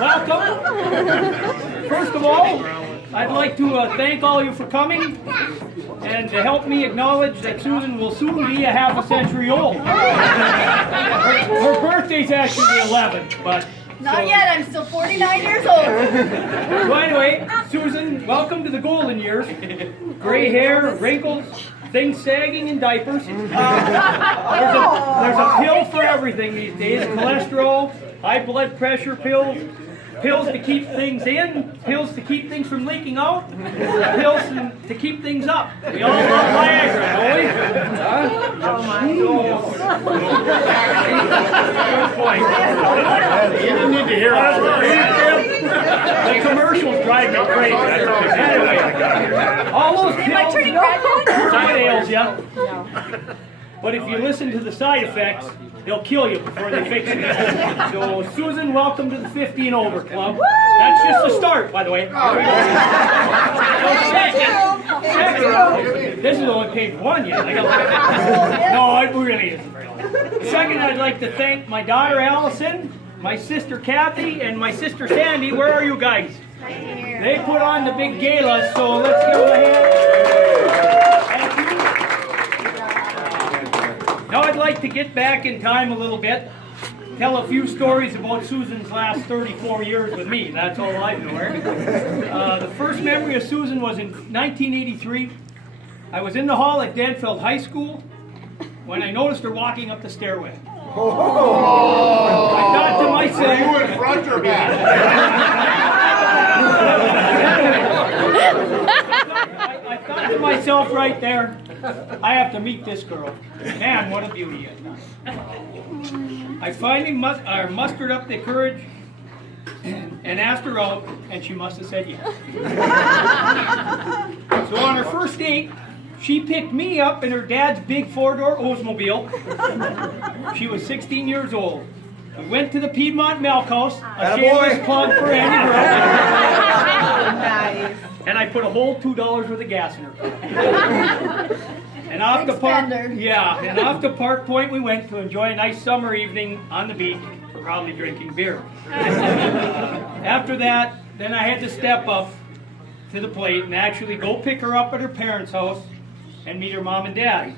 welcome. First of all, I'd like to thank all of you for coming and to help me acknowledge that Susan will soon be a half a century old. Her birthday's actually the 11th, but... Not yet, I'm still 49 years old. So anyway, Susan, welcome to the golden years. Gray hair, wrinkles, things sagging, and diapers. There's a pill for everything these days. Cholesterol, high blood pressure pills, pills to keep things in, pills to keep things from leaking out, pills to keep things up. We all love Viagra, don't we? Oh my Good point. You didn't need to hear all that. The commercials drive me crazy. Anyway, all those pills ails you. But if you listen to the side effects, they'll kill you before they fix it. So, Susan, welcome to the 50 and over club. That's just the start, by the way. Second, this is only page 1 yet. No, it really isn't very long. Second, I'd like to thank my daughter Allison, my sister Kathy, and my sister Sandy. Where are you guys? They put on the big gala, so let's give them a hand. Now I'd like to get back in time a little bit, tell a few stories about Susan's last 34 years with me. That's all I know her. The first memory of Susan was in 1983. I was in the hall at Danfeld High School when I noticed her walking up the stairway. I thought to myself... Are you in front or back? I thought to myself right there, I have to meet this girl. Man, what a beauty. I finally mustered up the courage and asked her out, and she must have said yes. So on her first date, she picked me up in her dad's big 4-door Oldsmobile. She was 16 years old. We went to the Piedmont Milk House, a shameless plug for Andy Burke. Nice. And I put a whole $2 worth of gas in her car. And off to Park Point we went to enjoy a nice summer evening on the beach, probably drinking beer. After that, then I had to step up to the plate and actually go pick her up at her parents' house and meet her mom and dad.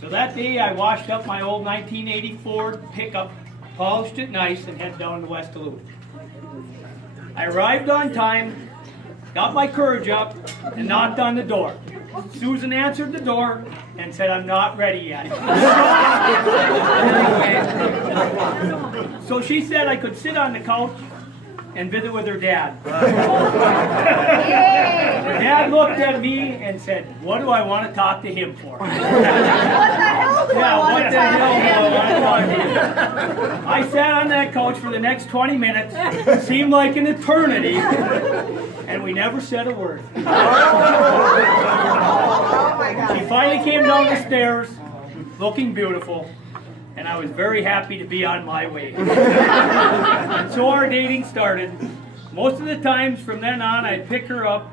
So that day I washed up my old 1980 Ford pickup, polished it nice, and headed down to West Duluth. I arrived on time, got my courage up, and knocked on the door. Susan answered the door and said, "I'm not ready yet." So she said I could sit on the couch and visit with her dad. Dad looked at me and said, "What do I want to talk to him for?" What the hell do I want to talk to him? I sat on that couch for the next 20 minutes. It seemed like an eternity. And we never said a word. Oh my God. She finally came down the stairs, looking beautiful, and I was very happy to be on my way. And so our dating started. Most of the times from then on, I'd pick her up,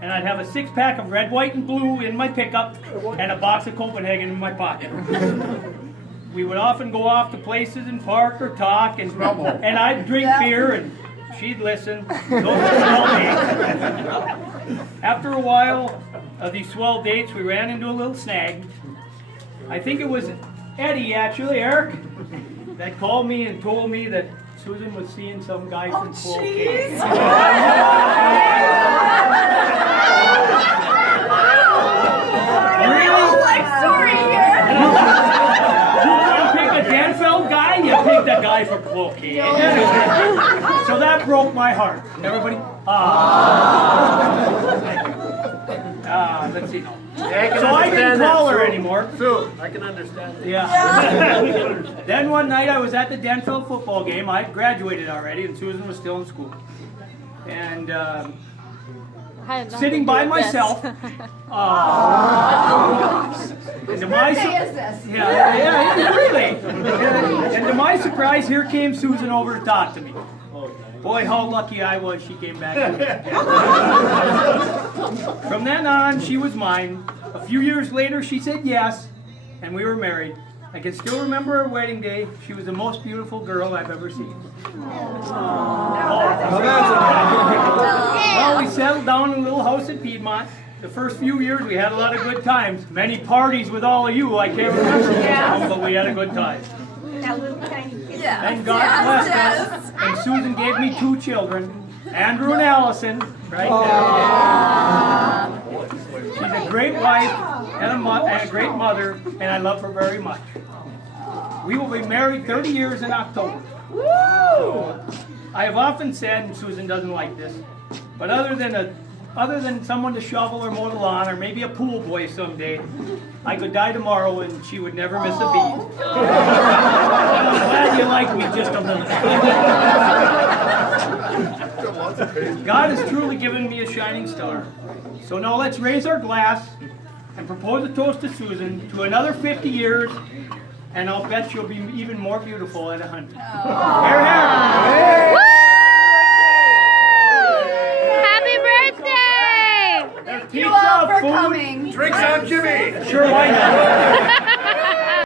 and I'd have a 6-pack of red, white, and blue in my pickup, and a box of Copenhagen in my pocket. We would often go off to places and park or talk, and I'd drink beer, and she'd listen. Those were swell dates. After a while of these swell dates, we ran into a little snag. I think it was Eddie, actually, Eric, that called me and told me that Susan was seeing some guy from Spokane. Real life story here. You didn't pick a Danfeld guy, you picked a guy from Spokane. So that broke my heart. Everybody, let's see. So I didn't call her anymore. Sue, I can understand that. Yeah. Then one night I was at the Danfeld football game. I had graduated already, and Susan was still in school. And sitting by myself. And to my really. And to my surprise, here came Susan over to talk to me. Boy, how lucky I was she came back. From then on, she was mine. A few years later, she said yes, and we were married. I can still remember our wedding day. She was the most beautiful girl I've ever seen. That's Well, we settled down in a little house in Piedmont. The first few years we had a lot of good times. Many parties with all of you. I can't remember most of them, but we had a good time. That little tiny kid. And God blessed us. And Susan gave me 2 children, Andrew and Allison, right there. She's a great wife and a great mother, and I love her very much. We will be married 30 years in October. I have often said, and Susan doesn't like this, but other than someone to shovel or mow the lawn, or maybe a pool boy someday, I could die tomorrow and she would never miss a beat. I'm glad you like me just a little. God has truly given me a shining star. So now let's raise our glass and propose a toast to Susan to another 50 years, and I'll bet she'll be even more beautiful at 100. Here, here. Thank you all for coming. Drinks on Jimmy. Sure, why not?